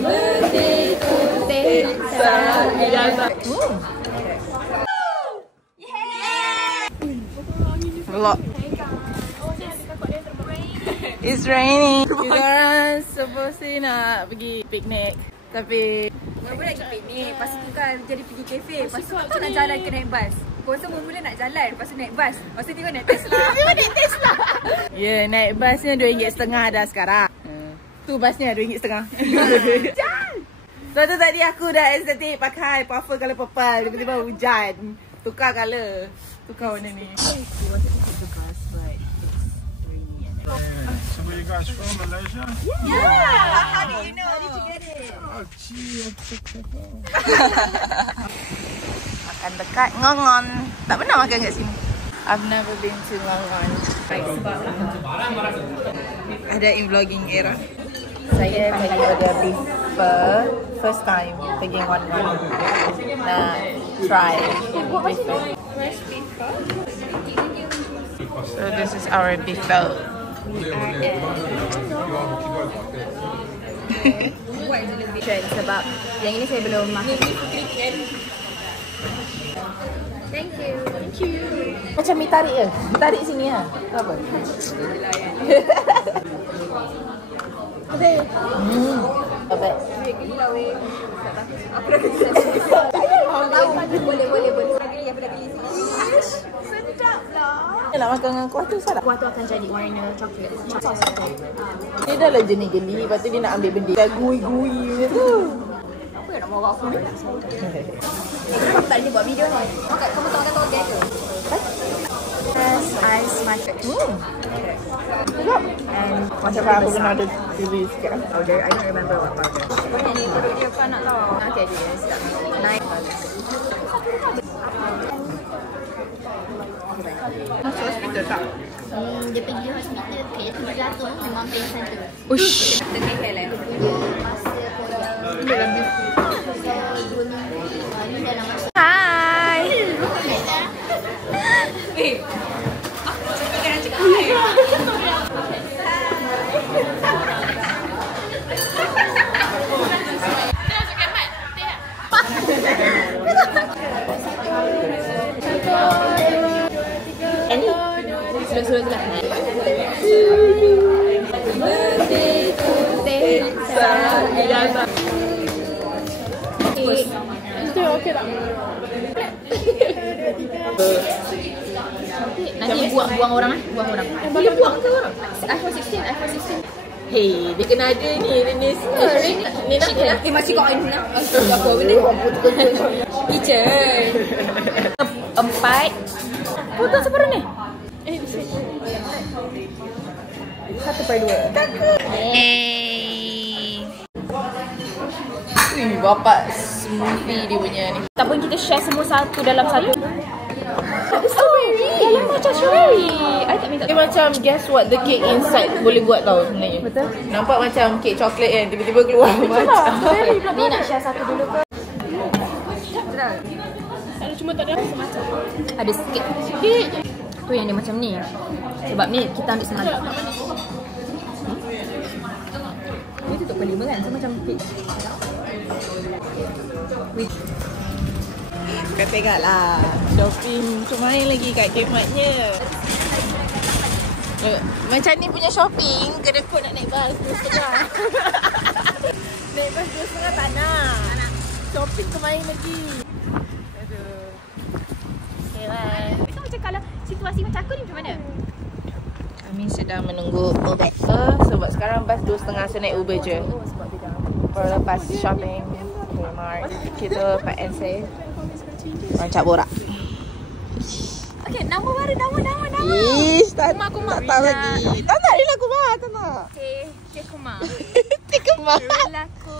birthday to Tessa. Vlog. It's raining. Kita supposed nak pergi piknik, tapi Mula nak pergi piknik, lepas tu kan jadi pergi kafe. Lepas tu nak jalan ke naik bas. Kau rasa mula nak jalan, lepas tu naik bas. Lepas tu tiba naik Tesla. ya, naik basnya RM2.50 dah sekarang. Tu basnya RM2.50. So tu tadi aku dah estetik pakai puffer colour purple. Tiba-tiba hujan. Tukar colour. Tukar warna ni. So where you guys from, Malaysia? Yeah. How do you know? How did you get it? Oh, gee, I took that home. Makan dekat Ngongon. Tak pernah makan kat sini. I've never been to Ngongon. Ada in vlogging era. Saya pergi pada beef pho. First time pergi Ngongon. Nak try beef pho. So this is our beef pho. Sebab yang ini saya belum makan. Thank you. Thank you. Macam mi tarik ke? Tarik sini lah. Apa? Apa? Aku dah beli. Boleh. Aku dah beli. Sedap lah. Nak makan dengan kuah tu salah. Kuah tu akan jadi warna coklat. Dia dah lah geni-geni. Lepas tu dia nak ambil benda. Dah gui-gui macam tu. Apa yang nak bawa aku ni? Kenapa tak boleh buat video ni? Kamu tahu kan toge tu? Ice matcha. And Macam aku kena ada pilih sikit lah. powder. I don't remember what powder. Banyak ni perut dia kan nak tahu. Okay, dia sedap. Naik. Masuk hospital tak? Dia pergi hospital ke dia jatuh memang pingsan tu. Ush. Tengah hair lah. Masa koyak. Ni dalam masa. Hai. Aku cakap hai. Sudah. Birthday to Tessa. Itu okey tak? Nanti buang orang. Dia buang ke orang? iPhone 16. Hey, dia kena ada ni. Ni nak Masih kau ini nak. Apa benda? Kitchen. 4. Potong separuh ni. 1/2. Takut. Hey. Ui, bapak smoothie dia punya ni. Tak pun kita share semua satu dalam satu. Dalam macam strawberry. I tak minta. Dia macam guess what the cake inside boleh buat tau sebenarnya. Betul. Nampak macam kek coklat kan tiba-tiba keluar macam. Ni nak share satu dulu ke? Sedap. Cuma tak ada macam. Ada sikit. Tu yang dia macam ni. Sebab ni kita ambil semalam. Ni tutup pukul 5 kan? So macam peach. Kau tengok lah shopping macam main lagi kat Kmartnya. Macam ni punya shopping kena kot nak naik bas 2.5. Naik bas 2.5 tak nak. Shopping tu main lagi. Aduh. Okay lah. Itu macam kalau situasi macam aku ni macam mana? Kami sedang menunggu Uber sebab sekarang bas 2.5 so naik Uber je. Baru lepas shopping Kmart kita Pak and Safe rancak borak. Okay, nama baru nama. Ish, tak Kumar tahu lagi. Tak nak dia lagu bah, tak nak. Cik Kumar. Tiga mah. Laku.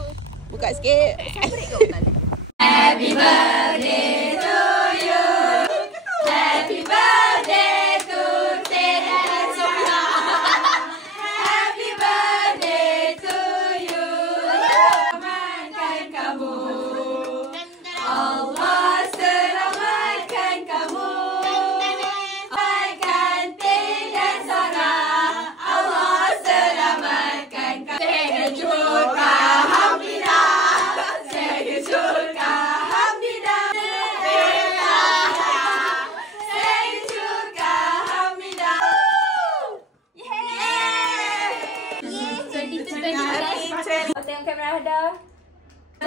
Buka sikit. Happy birthday to you. Happy birthday to Tessa. Happy birthday to you. Selamatkan kamu. Allah selamatkan kamu. Selamatkan Tessa. Allah selamatkan kamu. Terjun ke Hampina.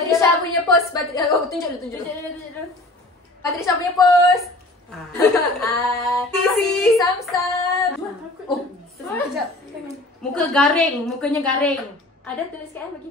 Patrisha punya pose. Oh, tunjuk dulu. Patrisha punya pose. Sisi Sam. Oh, sekejap. Mukanya garing. Ada tulis kat bagi.